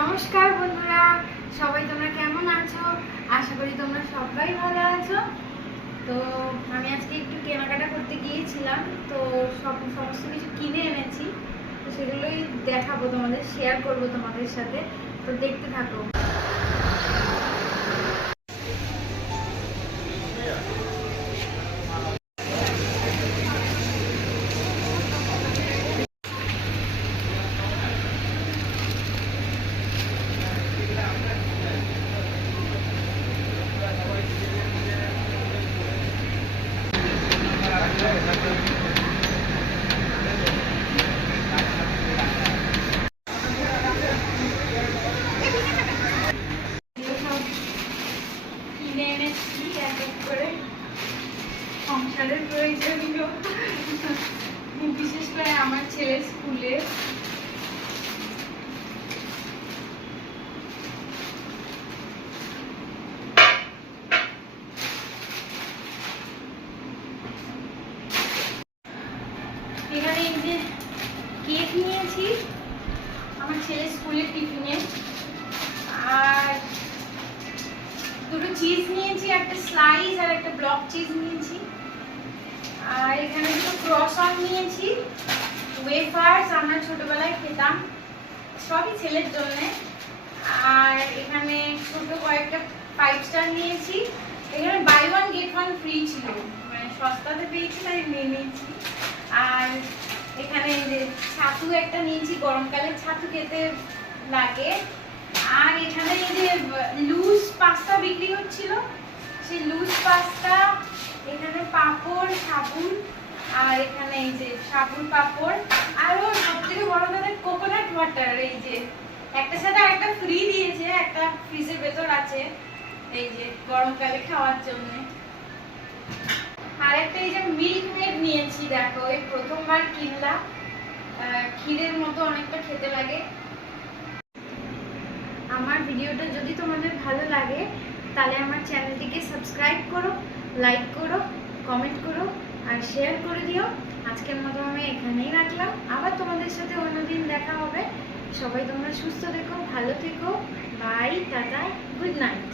নমস্কার বন্ধুরা, সবাই তোমরা কেমন আছো? আশা করি তোমরা সবাই ভালো আছো। তো আমি আজকে একটু কেনাকাটা করতে গিয়েছিলাম, তো সমস্ত কিছু কিনে এনেছি, তো সেগুলোই দেখাবো তোমাদের, শেয়ার করবো তোমাদের সাথে। তো দেখতে থাকো। কিনে এনেছি এক এক করে সংসারের প্রয়োজনীয়, বিশেষ করে আমার ছেলের স্কুলে। এখানে এই যে কেক নিয়েছি আমার ছেলের স্কুলের টিফিনে, আর দুটো চিজ নিয়েছি, একটা স্লাইস আর একটা ব্লক চিজ নিয়েছি, আর এখানে দুটো ক্রসন নিয়েছি, ওয়েফার্স আমরা ছোটবেলায় খেতাম, সবই ছেলের জন্য। আর এখানে ছোট কয়েকটা 5 স্টার নিয়েছি, এখানে buy one get one free ছিল, মানে সস্তাতে পেয়েছি তাই নিয়ে নিয়েছি। আর এখানে যে ছাতু একটা নিয়েছি, গরমকালে ছাতু খেতে লাগে। আর এখানে এই যে লুজ পাস্তা বিক্রি হচ্ছিল, সেই লুজ পাস্তা, এখানে পাঁপড়, সাবুন, আর এখানে এই যে সাবুন পাঁপড়, আর ওর সবথেকে বড় কথা কোকোনাট ওয়াটার, এই যে একটা সাথে একটা ফ্রি দিয়েছে, একটা ফ্রিজের ভেতর আছে, এই যে গরমকালে খাওয়ার জন্য। আর একটা এই যে মিল্ক মেড নিয়েছি, দেখো এই প্রথমবার কিনলাম, ক্ষীরের মতো অনেকটা খেতে লাগে। আমার ভিডিওটা যদি তোমাদের ভালো লাগে তাহলে আমার চ্যানেলটিকে সাবস্ক্রাইব করো, লাইক করো, কমেন্ট করো আর শেয়ার করে দিও। আজকের মতো আমি এখানেই রাখলাম, আবার তোমাদের সাথে অন্যদিন দেখা হবে। সবাই তোমরা সুস্থ থেকো, ভালো থেকো, বাই, টাটা, গুড নাইট।